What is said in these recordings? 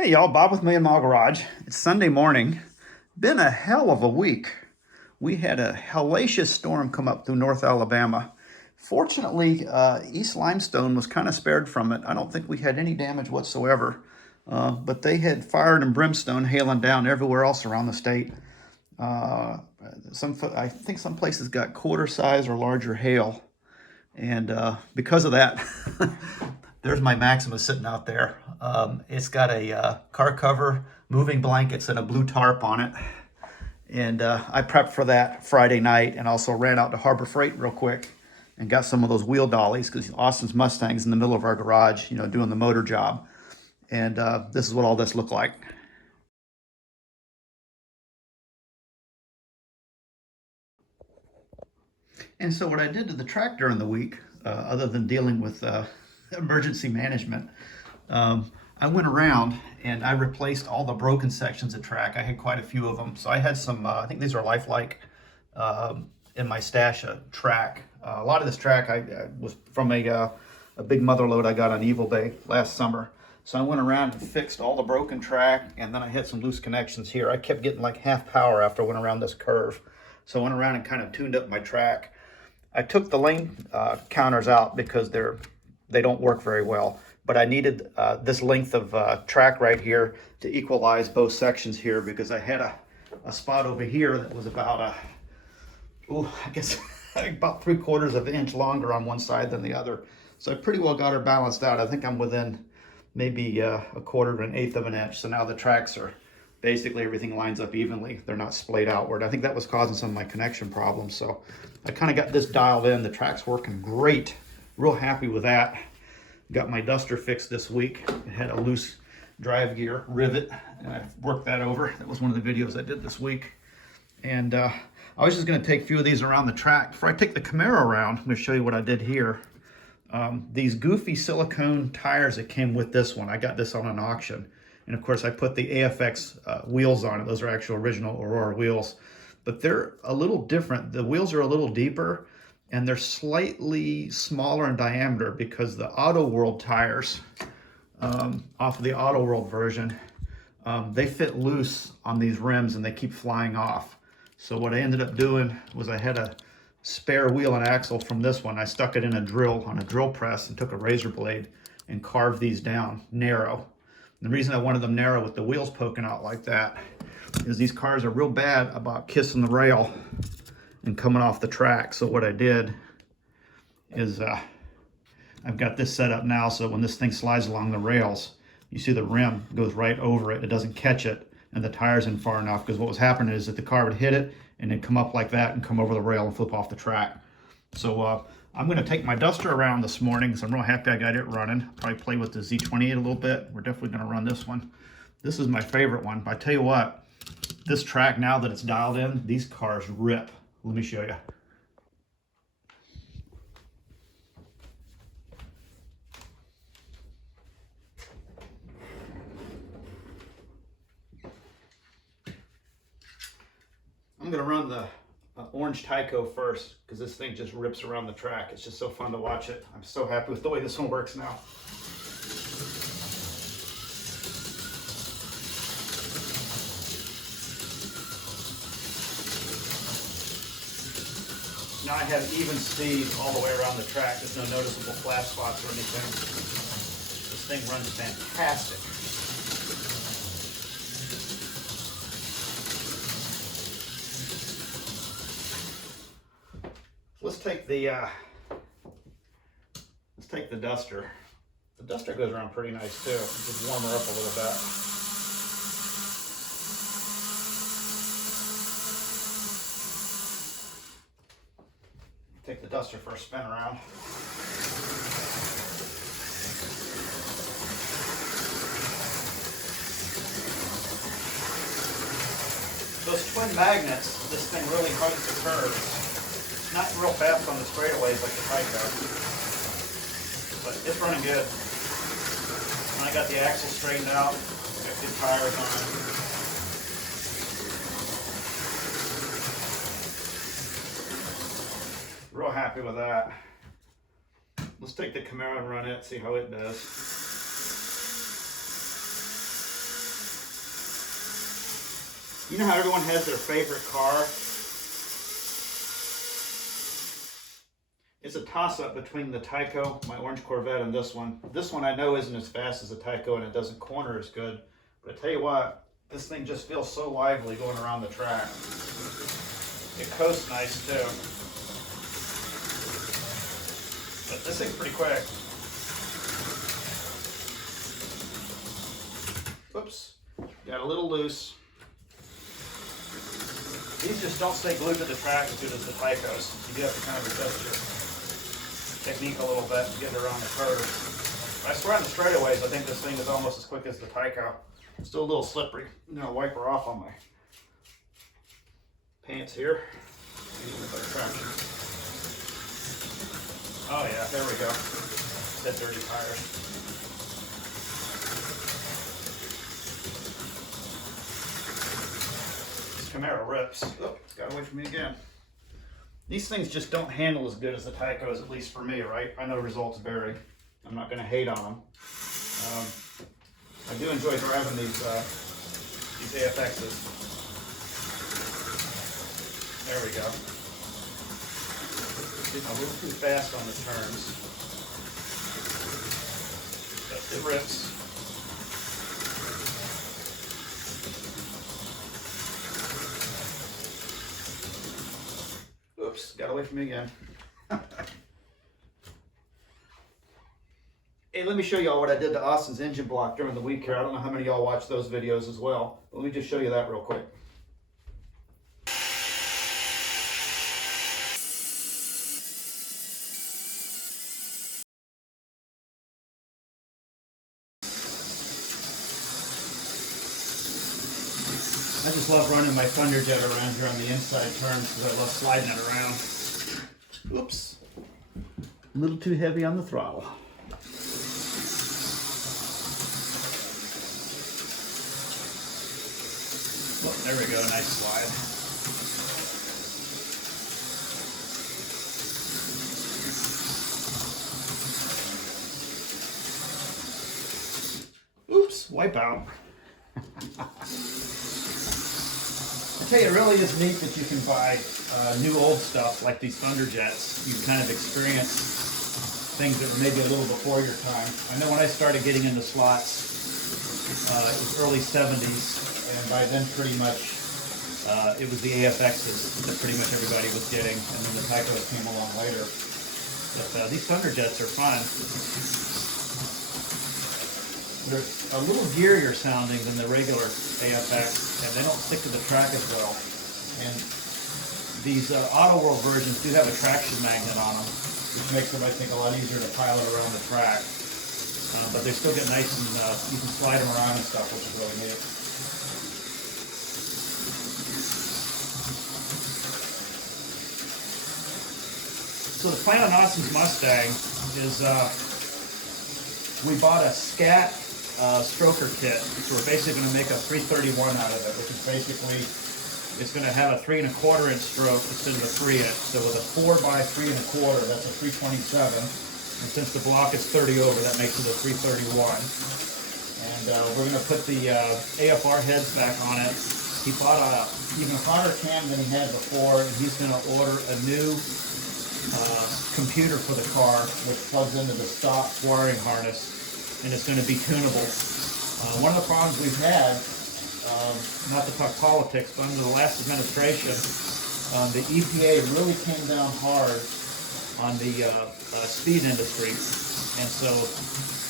Hey y'all, Bob with Million Mile Garage. It's Sunday morning. Been a hell of a week. We had a hellacious storm come up through North Alabama. Fortunately, East Limestone was kind of spared from it. I don't think we had any damage whatsoever. But they had fire and brimstone hailing down everywhere else around the state. Uh, I think some places got quarter size or larger hail. And because of that, there's my Maxima sitting out there. It's got a car cover, moving blankets, and a blue tarp on it. And I prepped for that Friday night and also ran out to Harbor Freight real quick and got some of those wheel dollies because Austin's Mustang's in the middle of our garage, doing the motor job. And this is what all this looked like. And so what I did to the track during the week, other than dealing with emergency management, I went around and I replaced all the broken sections of track. I had quite a few of them. So I had some, I think these are Lifelike in my stash of track. A lot of this track I was from a big mother load I got on Evil Day last summer. So I went around and fixed all the broken track, and then I had some loose connections here. I kept getting like half power after I went around this curve. So I went around and kind of tuned up my track. I took the lane counters out because they don't work very well, but I needed this length of track right here to equalize both sections here because I had a spot over here that was about I guess about 3/4 of an inch longer on one side than the other. So I pretty well got her balanced out. I think I'm within maybe a quarter of an eighth of an inch. So now the tracks are basically everything lines up evenly. They're not splayed outward. I think that was causing some of my connection problems. So I kind of got this dialed in. The track's working great. Real happy with that. Got my Duster fixed this week. It had a loose drive gear rivet, and I worked that over. That was one of the videos I did this week. And I was just going to take a few of these around the track. Before I take the Camaro around, I'm going to show you what I did here. These goofy silicone tires that came with this one, I got this on an auction. And of course I put the AFX wheels on it. Those are actual original Aurora wheels, but they're a little different. The wheels are a little deeper and they're slightly smaller in diameter because the Auto World tires off of the Auto World version, they fit loose on these rims and they keep flying off. So what I ended up doing was I had a spare wheel and axle from this one. I stuck it in a drill on a drill press and took a razor blade and carved these down narrow. The reason I wanted them narrow with the wheels poking out like that is these cars are real bad about kissing the rail and coming off the track. So what I did is I've got this set up now so when this thing slides along the rails, you see the rim goes right over it. It doesn't catch it and the tire's in far enough, because what was happening is that the car would hit it and it'd come up like that and come over the rail and flip off the track. So I'm going to take my Duster around this morning because I'm real happy I got it running. Probably play with the Z28 a little bit. We're definitely going to run this one. This is my favorite one. But I tell you what, this track, now that it's dialed in, these cars rip. Let me show you. I'm going to run the orange Tyco first because this thing just rips around the track. It's just so fun to watch it. I'm so happy with the way this one works now. Now I have even speed all the way around the track. There's no noticeable flat spots or anything. This thing runs fantastic. Let's take the Duster. The Duster goes around pretty nice too. Just warm her up a little bit. Take the Duster for a spin around. Those twin magnets, this thing really hugs the curves. Not real fast on the straightaways like the Tyco, but it's running good. When I got the axle straightened out, got good tires on it. Real happy with that. Let's take the Camaro and run it, see how it does. You know how everyone has their favorite car? It's a toss-up between the Tyco, my orange Corvette, and this one. This one I know isn't as fast as the Tyco and it doesn't corner as good. But I tell you what, this thing just feels so lively going around the track. It coasts nice too. But this thing's pretty quick. Oops, got a little loose. These just don't stay glued to the track as good as the Tycos. You do have to kind of adjust your technique a little bit to get it around the curve. I swear on the straightaways, I think this thing is almost as quick as the Tyco. It's still a little slippery. I'm gonna wipe her off on my pants here. Oh yeah, there we go. That dirty tires. This Camaro rips. Oh, it's got away from me again. These things just don't handle as good as the Tycos, at least for me, right? I know results vary. I'm not going to hate on them. I do enjoy driving these AFXs. There we go. Getting a little too fast on the turns. But it rips. Oops, got away from me again. Hey, let me show y'all what I did to Austin's engine block during the week here. I don't know how many of y'all watch those videos as well. But let me just show you that real quick. I just love running my Thunderjet around here on the inside turns because I love sliding it around. Oops. A little too heavy on the throttle. Oh, there we go, nice slide. Oops, wipe out. I tell you, it really is neat that you can buy new old stuff like these Thunderjets. You kind of experience things that were maybe a little before your time. I know when I started getting into slots, it was early 70s, and by then pretty much it was the AFXs that pretty much everybody was getting, and then the Tycos came along later. But these Thunderjets are fun. They're a little gearier sounding than the regular AFX, and they don't stick to the track as well. And these Auto World versions do have a traction magnet on them, which makes them, I think, a lot easier to pilot around the track. But they still get nice and you can slide them around and stuff, which is really neat. So the plan on Austin's Mustang is we bought a Scat stroker kit, so we're basically going to make a 331 out of it, which is basically, it's going to have a 3 1/4 inch stroke instead of a 3 inch. So with a 4 by 3 1/4, that's a 327. And since the block is 30 over, that makes it a 331. And we're going to put the AFR heads back on it. He bought a even hotter cam than he had before, and he's going to order a new computer for the car, which plugs into the stock wiring harness, and it's going to be tunable. One of the problems we've had, not to talk politics, but under the last administration, the EPA really came down hard on the speed industry, and so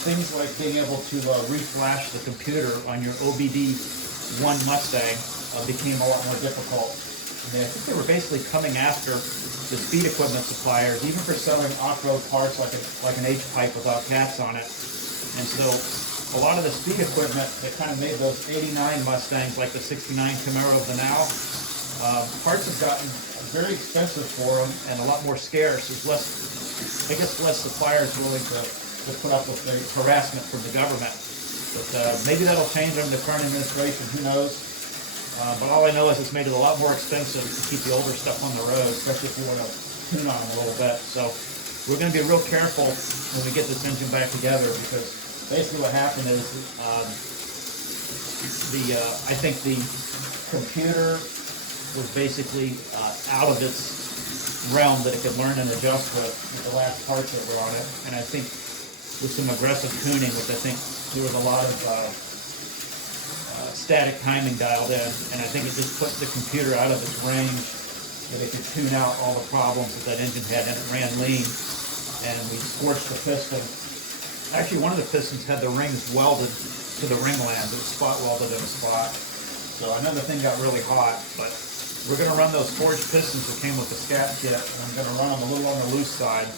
things like being able to reflash the computer on your OBD1 Mustang became a lot more difficult. And I think they were basically coming after the speed equipment suppliers, even for selling off-road parts like an H-pipe without cats on it. And so a lot of the speed equipment that kind of made those 89 Mustangs, like the 69 Camaro of the now, parts have gotten very expensive for them and a lot more scarce. There's less suppliers willing to put up with the harassment from the government. But maybe that'll change under the current administration, who knows? But all I know is it's made it a lot more expensive to keep the older stuff on the road, especially if you want to tune on them a little bit. So we're going to be real careful when we get this engine back together, because basically what happened is I think the computer was basically out of its realm that it could learn and adjust with the last parts that were on it. And I think with some aggressive tuning, which I think there was a lot of static timing dialed in, and I think it just put the computer out of its range that it could tune out all the problems that engine had, and it ran lean, and we scorched the piston. Actually, one of the pistons had the rings welded to the ring lands. It was spot welded in a spot. So another thing got really hot, but we're going to run those forged pistons that came with the scat kit, and I'm going to run them a little on the loose side.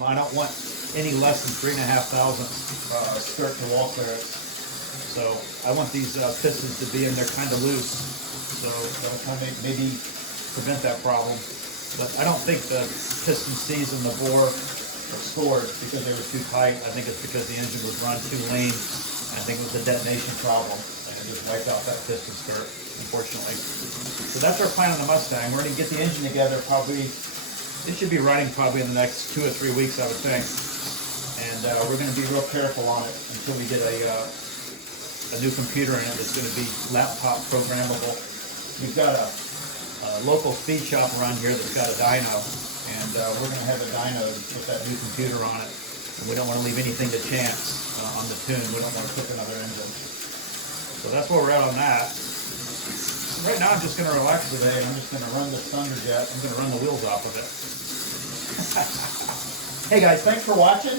I don't want any less than 3.5 thousandths skirt to wall clearance. So I want these pistons to be in there kind of loose, so that'll kind of maybe prevent that problem. But I don't think the piston C's in the bore are scored because they were too tight. I think it's because the engine was run too lean. I think it was a detonation problem, and it just wiped out that piston skirt, unfortunately. So that's our plan on the Mustang. We're going to get the engine together probably, it should be running probably in the next 2 or 3 weeks, I would think. And we're going to be real careful on it until we get a new computer in it that's going to be laptop programmable. We've got a local speed shop around here that's got a dyno, and we're going to have a dyno with that new computer on it. And we don't want to leave anything to chance on the tune. We don't want to cook another engine. So that's where we're at on that. Right now I'm just going to relax today, and I'm just going to run this Thunderjet. I'm going to run the wheels off of it. Hey guys, thanks for watching.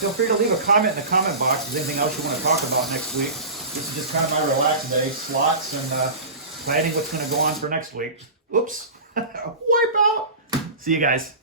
Feel free to leave a comment in the comment box if there's anything else you want to talk about next week. This is just kind of my relaxed day, slots, and planning what's going to go on for next week. Oops. Wipe out. See you guys.